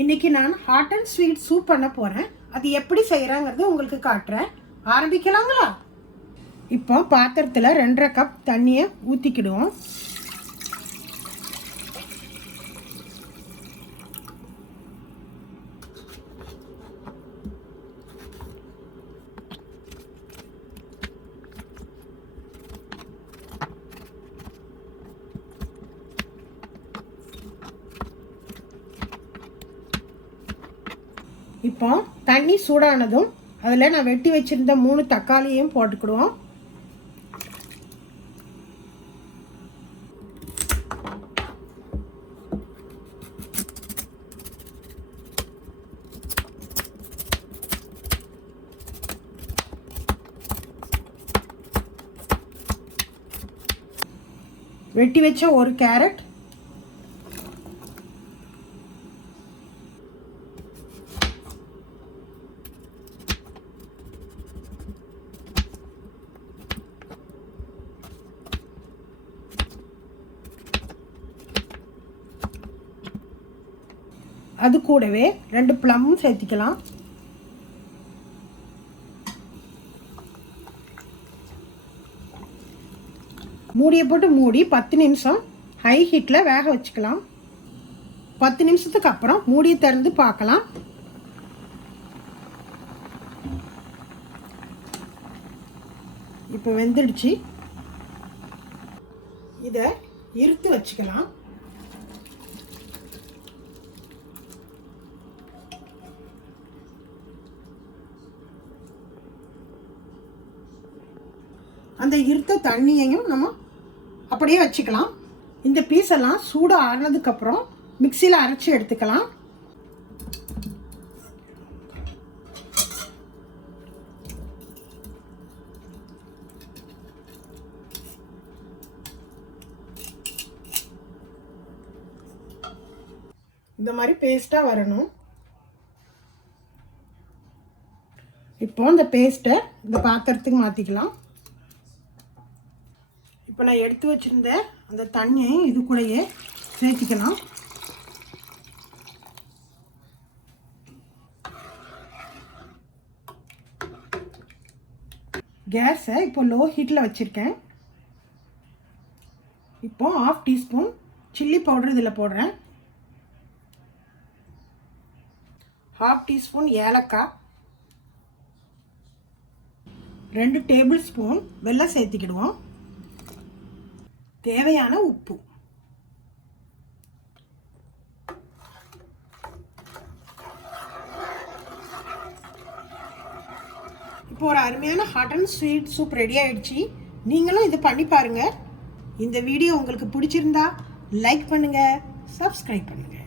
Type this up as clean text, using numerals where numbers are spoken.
இன்னைக்கு நான் hot and sweet soup பண்ண போகிறேன். அது எப்படி செய்கிறாங்கிறது உங்களுக்கு காட்டுறேன். ஆரம்பிக்கலாங்களா? இப்போ பாத்திரத்தில் 2.5 கப் தண்ணியை ஊற்றிக்கிடுவோம். இப்போ தண்ணி சூடானதும் அதில் நான் வெட்டி வச்சிருந்த 3 தக்காளியையும் போட்டுக்கிடுவோம். வெட்டி வச்ச ஒரு கேரட், அது கூடவே 2 plum சேர்த்திக்கலாம். மூடியை போட்டு மூடி 10 நிமிஷம் ஹை ஹீட்டில் வேக வச்சுக்கலாம். 10 நிமிஷத்துக்கு அப்புறம் மூடியை திறந்து பார்க்கலாம். இப்போ வெந்துடுச்சு. இதை இறுத்து வச்சுக்கலாம். அந்த இருத்த தண்ணியையும் நம்ம அப்படியே வச்சுக்கலாம். இந்த பீஸ் எல்லாம் சூடு ஆறினதுக்கப்புறம் மிக்சியில் அரைச்சி எடுத்துக்கலாம். இந்த மாதிரி பேஸ்ட்டாக வரணும். இப்போ இந்த பேஸ்ட்டை இந்த பாத்திரத்துக்கு மாற்றிக்கலாம். இப்போ நான் எடுத்து வச்சுருந்த அந்த தண்ணியை இது கூடயே சேர்த்திக்கலாம். கேஸை இப்போ லோ ஹீட்டில் வச்சுருக்கேன். இப்போ 1/2 டீஸ்பூன் சில்லி பவுடர் இதில் போடுறேன். 1/2 டீஸ்பூன் ஏலக்காய், 2 டேபிள் ஸ்பூன் வெல்லம் சேர்த்திக்கிடுவோம். தேவையான உப்பு. இப்போ ஒரு அருமையான hot and sweet soup ready ஆயிடுச்சு. நீங்களும் இது பண்ணி பாருங்க. இந்த வீடியோ உங்களுக்கு பிடிச்சிருந்தா லைக் பண்ணுங்க, சப்ஸ்கிரைப் பண்ணுங்க.